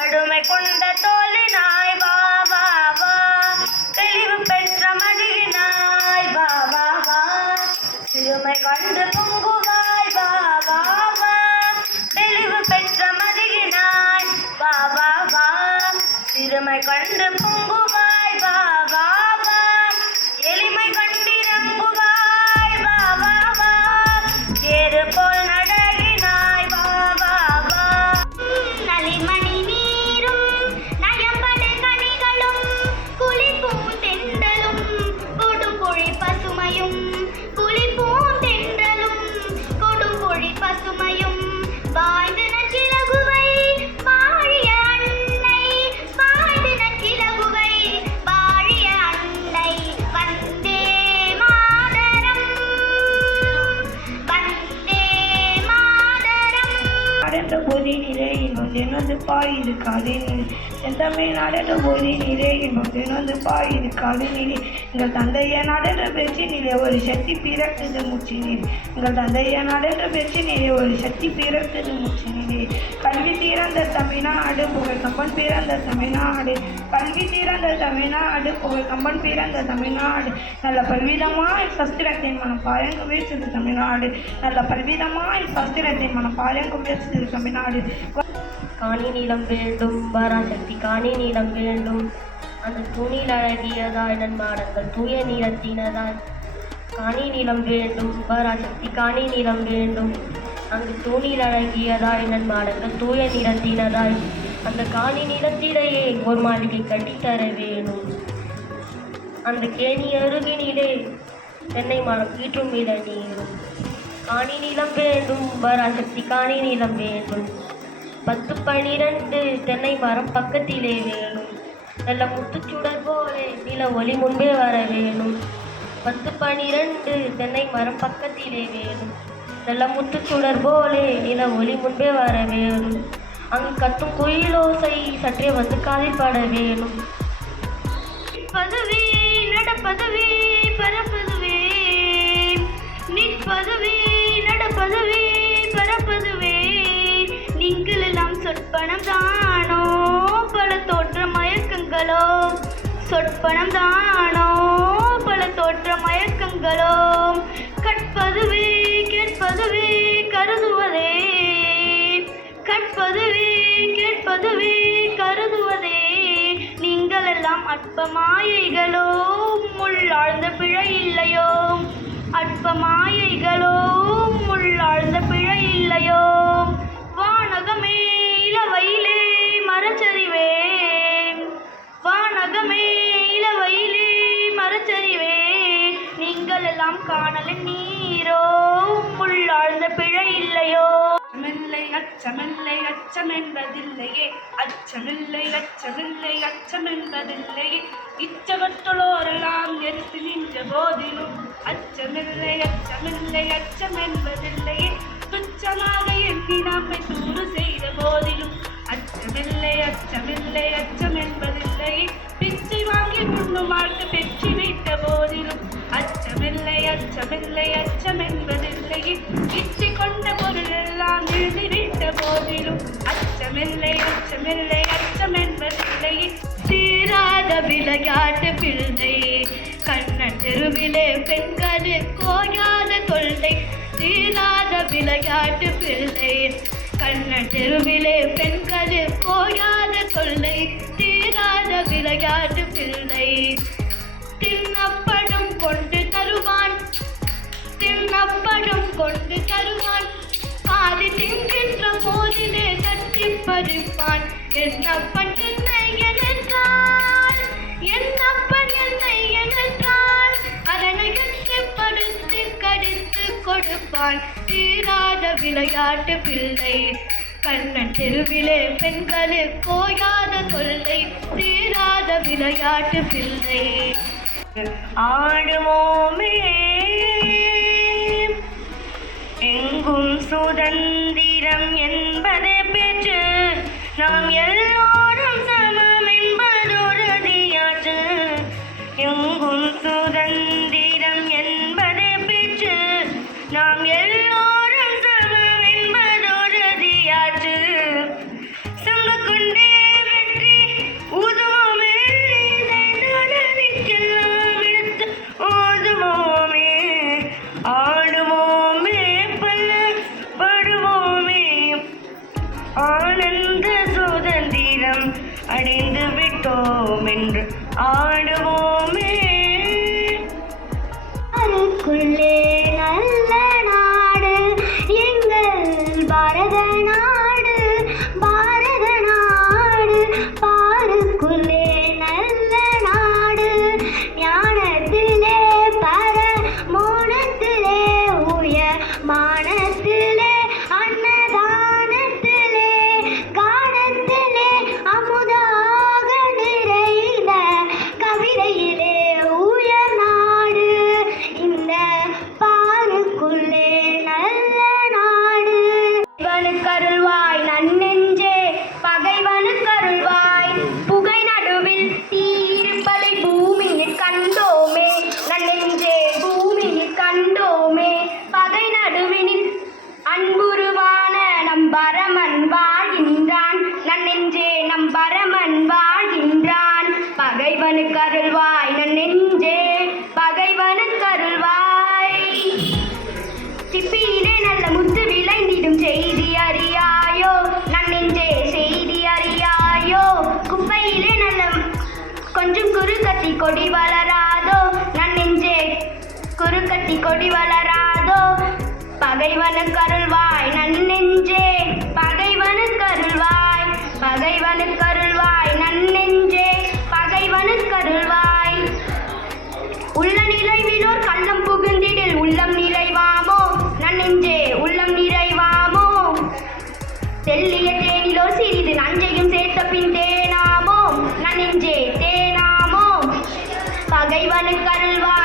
கடுமை கொண்ட தோலினாய் வா. பாய் இருக்காதே நீ செந்தமே நாடென்ற போதி நிறை இன்னும் பாய் பாயுது காதினில் எங்கள் தந்தைய பேச்சு பேச்சினிலே ஒரு சக்தி பிறக்குது மூச்சினில் எங்கள் தந்தைய பேச்சு நீ ஒரு சக்தி பிறக்குது மூச்சினிலே கல்வி தீரந்த தமிழ்நாடு புகழ் கம்பன் பிறந்த தமிழ்நாடு. கல்வி தீரந்த தமிழ்நாடு புகழ் கம்பன் பிறந்த தமிழ்நாடு. நல்ல பல்விதமாய் சஸ்திரத்தின் மனம் பாயங்கு வீசுது தமிழ்நாடு. நல்ல பல்விதமாய் சஸ்திரத்தின் மனம் பாயங்கு வீசுது தமிழ்நாடு. காணி நீளம் வேண்டும். பராசக்தி காணி நீளம் வேண்டும். அந்த துணியில் அழகியதாய் நன்மாடங்கள் தூய நீளத்தினதாய் காணி நீளம் வேண்டும். பராசக்தி காணி நீளம் வேண்டும். அங்கு துணில் அழகியதாய் நன்மாடங்கள் தூய நிறத்தினதாய் அந்த காணி நிலத்திலேயே ஒரு மாளிகை கட்டித்தர வேணும். அந்த கேணி அருகினிலே தென்னை மரம் கீற்றும் இட நீரும் காணி நிலம் வேண்டும். பராசக்தி காணி நிலம் வேண்டும். பத்து பனிரெண்டு தென்னை மரம் பக்கத்திலே வேணும். நல்ல முத்துச்சுடர் போலே நில ஒளி முன்பே வர வேணும். பத்து பனிரெண்டு தென்னை மரம் பக்கத்திலே வேணும். நல்ல முத்துச்சுடர் போலே நில ஒளி முன்பே வர வேணும். அங்கு கத்தும் குயிலோசை சற்றே வந்து காதில் பாட வேணும். பதவி நடப்பதவி பரப்பதுவே நிற்பதுவே சொற்பனம் தானோ பல தோற்ற மயக்கங்களோ? கற்பதுவே கேட்பதுவே கருதுவதே. கற்பதுவே கேட்பதுவே கருதுவதே. நீங்கள் எல்லாம் அற்ப மாயைகளோ முள்ளாழ்ந்த பிழை இல்லையோ? அற்ப மாயைகளோ முள் அச்சம் என்பதில்லையே அச்சமில்லை அச்சமில்லை அச்சம் என்பதில்லையே இச்சகத்துளோரெல்லாம் எடுத்து நின்ற போதிலும் அச்சமில்லை அச்சமில்லை அச்சம் என்பதில்லையே துச்சமாக எண்ணி நம்மை தூறு செய்த போதிலும் அச்சமில்லை அச்சமில்லை அச்சம் என்பதில்லையே பிச்சை வாங்கி உண்ணும் வாழ்க்கை பெற்றி வைத்த போதிலும் அச்சமில்லை அச்சமில்லை அச்சம் அச்சமில்லை அச்சமில்லை அச்சம் என்பதில்லையே தீராத விளையாட்டு பிள்ளை கண்ணன் தெருவிலே பெண்களு கோயாத கொள்ளை. தீராத விளையாட்டு பிள்ளை கண்ணன் தெருவிலே பெண்களு கோயாத கொள்ளை. தீராத விளையாட்டு பிள்ளை தட்டி பறிப்பான் என்னப்பன் என்னை என்றால் என்னப்பன் என்னை என்றால் அதனை கஷ்டப்படுத்தி கடித்து கொடுப்பான். தீராத விளையாட்டு பிள்ளை. கண்ணன் தெருவிலே பெண்களு கோயாத கொள்ளை தீராத விளையாட்டு பிள்ளை. ஆடுவோமே எங்கும் சுதந்திரம் என்பதை நாம் எல்லோரும் சமம் என்பதொரு தியாச்சு எங்கும் சுதந்திரம் என்பது பேச்சு. நாம் எல்லோரும் சமம் என்பதொரு தியாச்சு சங்க கொண்டே வெற்றி ஊதுவோமே நடனக்கெல்லாம் எடுத்து ஓதுவோமே ஆடுவோமே பல்ல படுவோமே. ஆனந்த உலகம் அடைந்து விட்டோம் என்று ஆடுவோமே. அனுக்குள்ளே குறுக்கட்டி கொடி வளராதோ? நன் நெஞ்சே குறுக்கட்டி கொடி வளராதோ? பகைவனு கருள்வாய் நன் நெஞ்சே. பகைவனு கருள்வாய் பகைவனு கருள்வாய் நன் பகைவனு கருள்வாய். உள்ள பகைவனுக்கு அருள்வார்